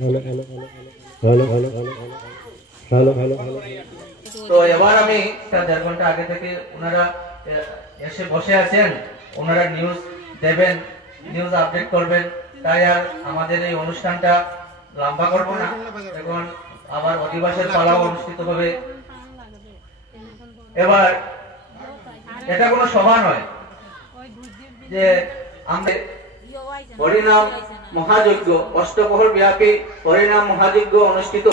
তো এবার আমি 1.5 ঘন্টা আগে থেকে ওনারা এসে বসে আছেন, ওনারা নিউজ দেবেন, নিউজ আপডেট করবেন। তাই আর আমাদের এই অনুষ্ঠানটা লম্বা করব না। এখন আবার অধিবাসের পালাও অনুষ্ঠিত হবে। এবার এটা কোনো সভা নয় যে আমরা হরিনাম মহাযজ্ঞ, অষ্টপ্রহর ব্যাপী হরিনাম মহাযজ্ঞ অনুষ্ঠিত।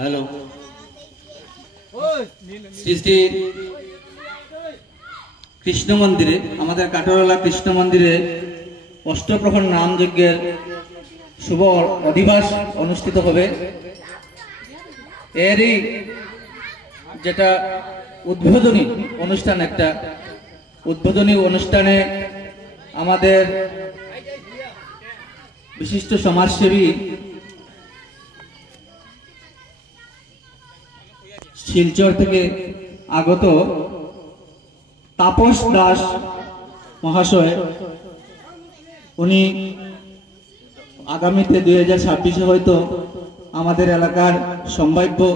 हेलो श्री श्री कृष्ण मंदिरे हमारे काटोरला कृष्ण मंदिरे अष्टप्रहर नाम यज्ञेर शुभ अधिवास अनुष्ठित होबे। एरी जेटा उद्बोधनी अनुष्ठान एक उद्बोधनी अनुष्ठाने आमादेर विशिष्ट समाजसेवी शिलचर थेके आगत तापस दास महाशय उनी आगामीते 2026 हयतो आमादेर एलाकार सम्भाव्य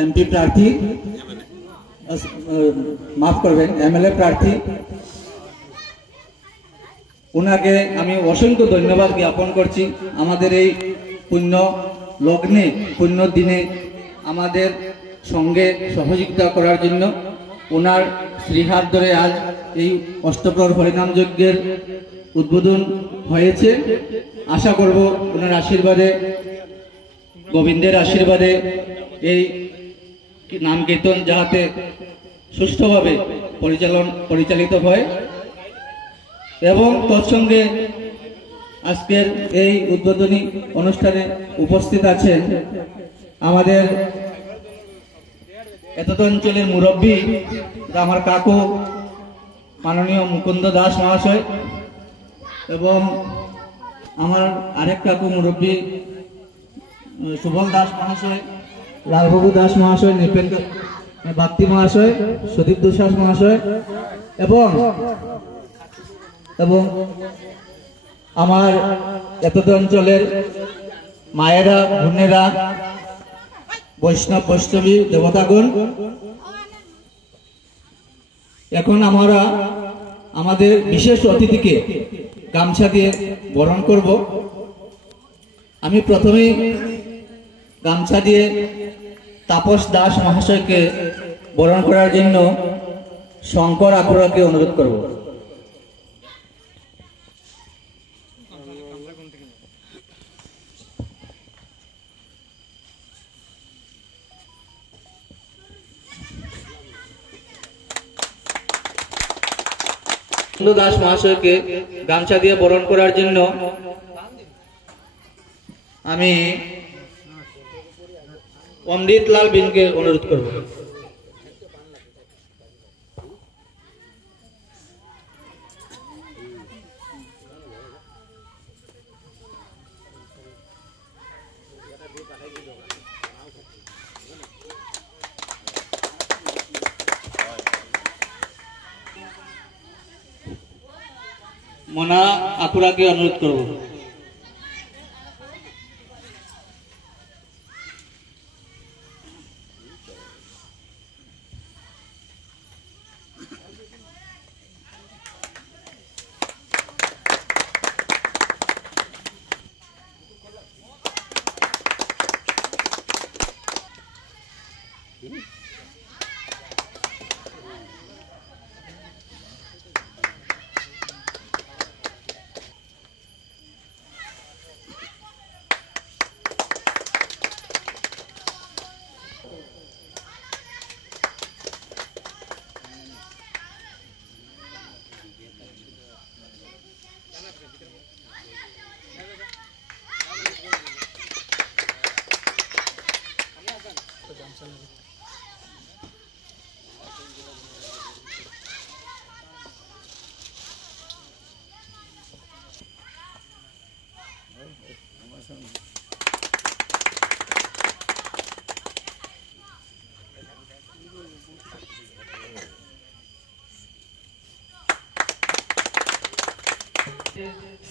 एमपी प्रार्थी माफ करबेन एमएलए प्रार्थी उनाके आमी असंख्य धन्यवाद ज्ञापन करছি आमादेर এই पुण्य लग्ने पुण्य दिने आमादेर संगे सहयोगिता करार जन्य ওনার শ্রীহাত ধরে আজ এই অষ্টপ্রহর হরিনাম যজ্ঞের উদ্বোধন হয়েছে। আশা করব ওনার আশীর্বাদে, গোবিন্দের আশীর্বাদে এই নাম কীর্তন যাহাতে সুষ্ঠুভাবে পরিচালিত হয় এবং তৎসঙ্গে আজকের এই উদ্বোধনী অনুষ্ঠানে উপস্থিত আছেন আমাদের এতদ অঞ্চলের মুরব্বী আমার কাকু মাননীয় মুকুন্দ দাস মহাশয় এবং আমার আরেক কাকু মুরব্বী সুবল দাস মহাশয়, লালবাবু দাস মহাশয়, নিপেন বাপ্তি মহাশয়, সুদীপ দুঃশ্বাস মহাশয় এবং আমার এতদ অঞ্চলের মায়েরা, বোনেরা, বৈষ্ণব বৈষ্ণবী দেবতাগণ। এখন আমরা আমাদের বিশেষ অতিথিকে গামছা দিয়ে বরণ করব। আমি প্রথমেই গামছা দিয়ে তাপস দাস মহাশয়কে বরণ করার জন্য শঙ্কর আকুরাকে অনুরোধ করব। দাস মহাশয়কে গামছা দিয়ে বরণ করার জন্য আমি অমৃতলাল বিনকে অনুরোধ করব। মোনা আকুরাকে অনুরোধ করব।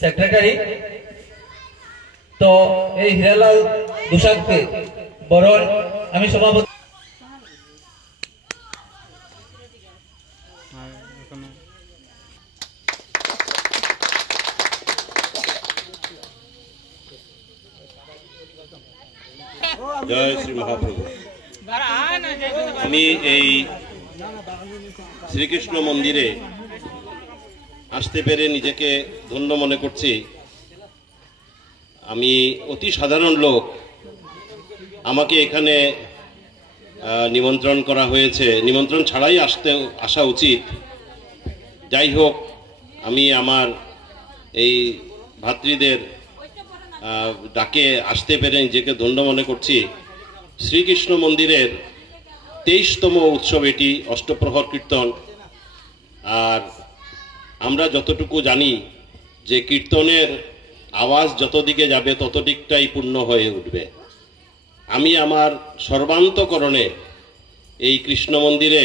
সেক্রেটারি তো এই হিরালাল দুসাদকে বরণ আমি সভাপতি জয় শ্রী মহাপ্রভু। আমি এই শ্রীকৃষ্ণ মন্দিরে আসতে পেরে নিজেকে ধন্য মনে করছি। আমি অতি সাধারণ লোক, আমাকে এখানে নিমন্ত্রণ করা হয়েছে, নিমন্ত্রণ ছাড়াই আসা উচিত। যাই হোক, আমি আমার এই ভাতৃদের ডাকে আসতে পেরে নিজেকে ধন্য মনে করছি। শ্রীকৃষ্ণ মন্দিরের 23তম উৎসব এটি, অষ্টপ্রহর কীর্তন। আর আমরা যতটুকু জানি যে কীর্তনের আওয়াজ যত দিকে যাবে তত দিকটাই পূর্ণ হয়ে উঠবে। আমি আমার সর্বান্তকরণে এই কৃষ্ণ মন্দিরে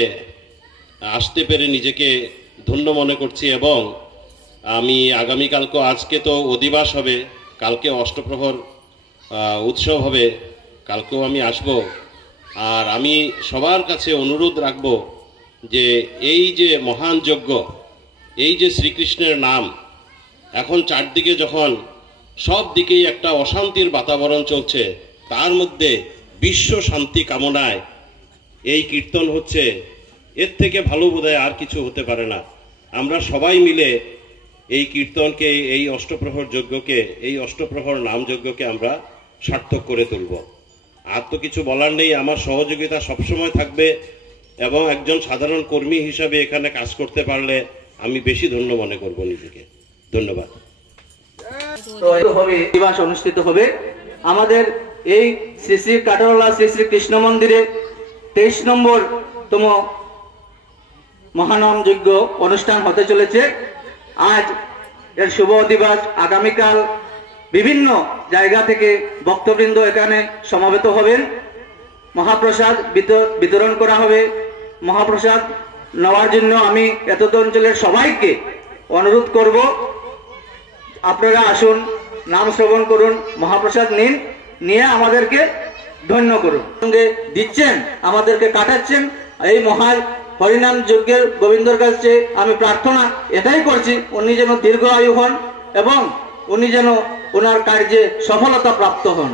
আসতে পেরে নিজেকে ধন্য মনে করছি এবং আমি আগামীকালকে, আজকে তো অধিবাস হবে, কালকে অষ্টপ্রহর উৎসব হবে, কালকেও আমি আসব। আর আমি সবার কাছে অনুরোধ রাখব যে এই যে মহান যজ্ঞ, এই যে শ্রীকৃষ্ণের নাম, এখন চারদিকে যখন সব দিকেই একটা অশান্তির বাতাবরণ চলছে, তার মধ্যে বিশ্ব শান্তি কামনায় এই কীর্তন হচ্ছে। এর থেকে ভালো বোধহয় আর কিছু হতে পারে না। আমরা সবাই মিলে এই কীর্তনকে, এই অষ্টপ্রহর যজ্ঞকে, এই অষ্টপ্রহর নাম যজ্ঞকে আমরা সার্থক করে তুলব। আর তো কিছু বলার নেই। আমার সহযোগিতা সবসময় থাকবে এবং একজন সাধারণ কর্মী হিসাবে এখানে কাজ করতে পারলে আমি বেশি ধন্য মনে করব নিজেকে। ধন্যবাদ। তো দিবস অনুষ্ঠিত হবে আমাদের এই শ্রী শ্রী কাটারওয়ালা শ্রী শ্রী কৃষ্ণ মন্দিরে 23 নম্বরতম মহানাম যজ্ঞ অনুষ্ঠান হতে চলেছে। আজ এর শুভ দিবস। আগামীকাল বিভিন্ন জায়গা থেকে ভক্তবৃন্দ এখানে সমাবেত হবেন। মহাপ্রসাদ বিতরণ করা হবে। মহাপ্রসাদ নেওয়ার জন্য আমি এতদ অঞ্চলের সবাইকে অনুরোধ করব, আপনারা আসুন, নাম শ্রবণ করুন, মহাপ্রসাদ নিন, নিয়ে আমাদেরকে ধন্য করুন। সঙ্গে দিচ্ছেন, আমাদেরকে কাটাচ্ছেন। এই মহা হরিনাম যজ্ঞের গোবিন্দর কাছে আমি প্রার্থনা এটাই করছি, উনি যেন দীর্ঘ আয়ু হন এবং উনি যেন ওনার কার্যে সফলতা প্রাপ্ত হন।